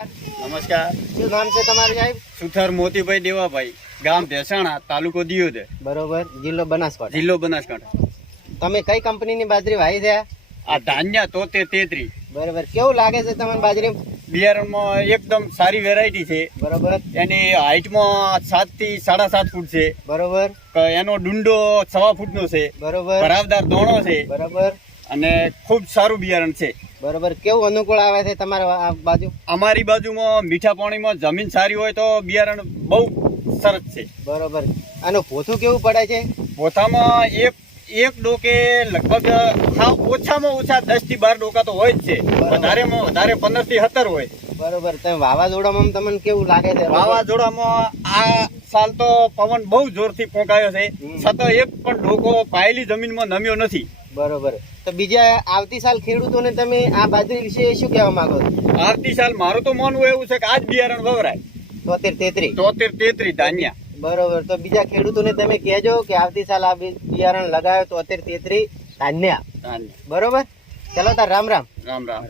નમસ્કાર. શું નામ છે તમારું સાહેબ? સુથાર મોતીભાઈ દેવાભાઈ, ગામ ભેસાણા, તાલુકો દિયોદર, બરોબર, જિલ્લો બનાસકાંઠા. જિલ્લો બનાસકાંઠા. તમે કઈ કંપનીની બાજરી વાવી છે? આ ધાન્યા 73-33 બરોબર, કેવું લાગે છે તમને બાજરી? બિયારણમાં એકદમ સારી વેરાયટી છે. બરોબર એની હાઈટમાં 7 થી 7.5 ફૂટ છે. બરોબર એનો ડુંડો 1.25 ફૂટનો છે. બરોબર ભરાવદાર દોણો છે બરોબર અને ખૂબ સારું બિયારણ છે. બરોબર, કેવું અનુકૂળ આવે છે તમારા આ બાજુ? અમારી બાજુમાં મીઠા પાણીમાં જમીન સારી હોય તો બિયારણ બહુ સરસ છે. બરોબર, આનું પોથું કેવું પડે છે? પોતામાં એક ડોકે લગભગ ઓછામાં ઓછા 10 થી 12 ડોકા તો હોય જ છે. વધારેમાં વધારે 15 થી 17 હોય. બરોબર, તમે વાવાઝોડામાં તમને કેવું લાગે છે? વાવાઝોડામાં આ સાલ તો પવન બહુ જોરથી ફૂંકાયો છે, છતાં એક પણ ડોકો પાયેલી જમીનમાં નમ્યો નથી. બરોબર, તો બીજા આવતી સાલ ખેડૂતોને તમે આ બાજરી વિશે શું કહેવા માંગો છો? આવતી સાલ મારું તો માનવું એવું છે કે આજ બિયારણ વવરાય 73-33. 73-33 ધાન્યા. બરોબર, તો બીજા ખેડૂતોને તમે કહેજો કે આવતી સાલ આ બિયારણ લગાવ્યો 73-33 ધાન્યા. બરોબર, ચલો તાર રામ રામ. રામ રામ.